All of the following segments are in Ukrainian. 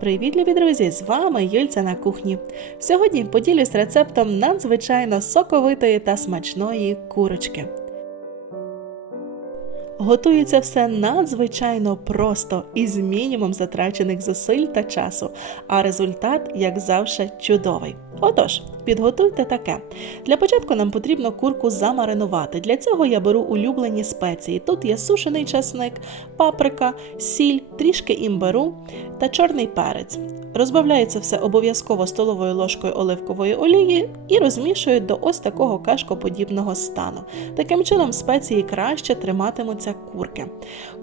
Привіт, любі друзі! З вами Юльця на кухні. Сьогодні поділюсь рецептом надзвичайно соковитої та смачної курочки. Готується все надзвичайно просто і з мінімум затрачених зусиль та часу, а результат, як завжди, чудовий. Отож, підготуйте таке. Для початку нам потрібно курку замаринувати. Для цього я беру улюблені спеції. Тут є сушений часник, паприка, сіль, трішки імбиру та чорний перець. Розбавляю це все обов'язково столовою ложкою оливкової олії і розмішую до ось такого кашкоподібного стану. Таким чином спеції краще триматимуться курки.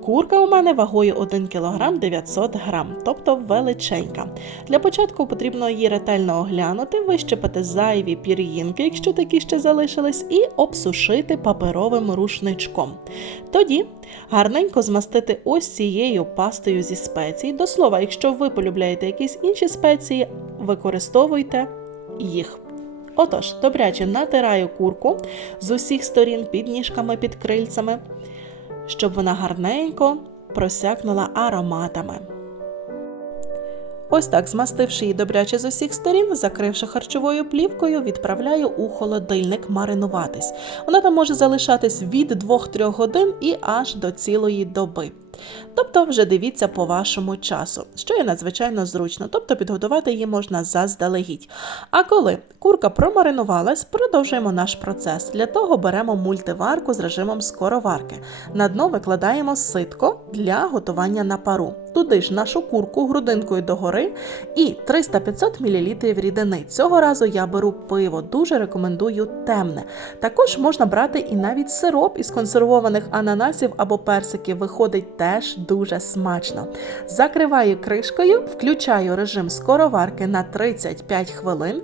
Курка у мене вагою 1 кг 900 г, тобто величенька. Для початку потрібно її ретельно оглянути, вищепити зайві пір'їнки, якщо такі ще залишились, і обсушити паперовим рушничком. Тоді гарненько змастити ось цією пастою зі спецій. До слова, якщо ви полюбляєте якісь інші спеції, використовуйте їх. Отож, добряче натираю курку з усіх сторін під ніжками, під крильцями, щоб вона гарненько просякнула ароматами. Ось так, змастивши її добряче з усіх сторін, закривши харчовою плівкою, відправляю у холодильник маринуватись. Вона там може залишатись від 2-3 годин і аж до цілої доби. Тобто, вже дивіться по вашому часу, що є надзвичайно зручно, тобто підготувати її можна заздалегідь. А коли курка промаринувалась, продовжуємо наш процес. Для того беремо мультиварку з режимом скороварки. На дно викладаємо ситко для готування на пару. Туди ж нашу курку грудинкою догори і 300-500 мл рідини. Цього разу я беру пиво, дуже рекомендую темне. Також можна брати і навіть сироп із консервованих ананасів або персиків, виходить теж дуже смачно. Закриваю кришкою, включаю режим скороварки на 35 хвилин.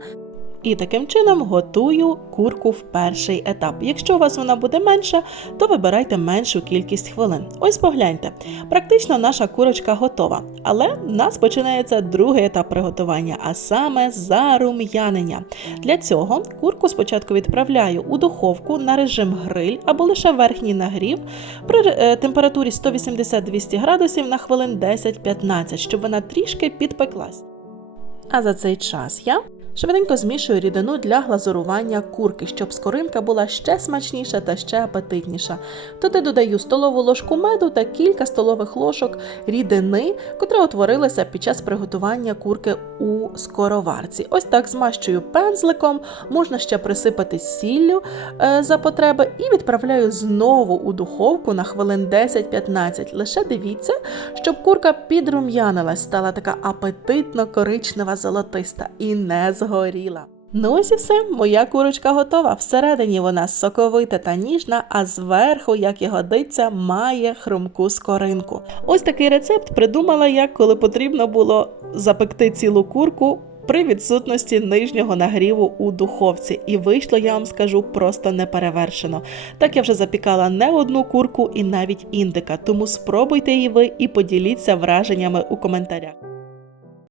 І таким чином готую курку в перший етап. Якщо у вас вона буде менша, то вибирайте меншу кількість хвилин. Ось погляньте, практично наша курочка готова. Але в нас починається другий етап приготування, а саме зарум'янення. Для цього курку спочатку відправляю у духовку на режим гриль або лише верхній нагрів при е, температурі 180-200 градусів на хвилин 10-15, щоб вона трішки підпеклась. А за цей час я Швиденько змішую рідину для глазурування курки, щоб скоринка була ще смачніша та ще апетитніша. Туди додаю столову ложку меду та кілька столових ложок рідини, котра утворилася під час приготування курки у скороварці. Ось так змащую пензликом, можна ще присипати сіллю е, за потреби і відправляю знову у духовку на хвилин 10-15. Лише дивіться, щоб курка підрум'янилась, стала така апетитно коричнева золотиста і не згоріла. Ну ось і все, моя курочка готова. Всередині вона соковита та ніжна, а зверху, як і годиться, має хрумку скоринку. Ось такий рецепт придумала я, коли потрібно було запекти цілу курку. При відсутності нижнього нагріву у духовці, і вийшло, я вам скажу, просто неперевершено. Так я вже запікала не одну курку і навіть індика, тому спробуйте її ви і поділіться враженнями у коментарях.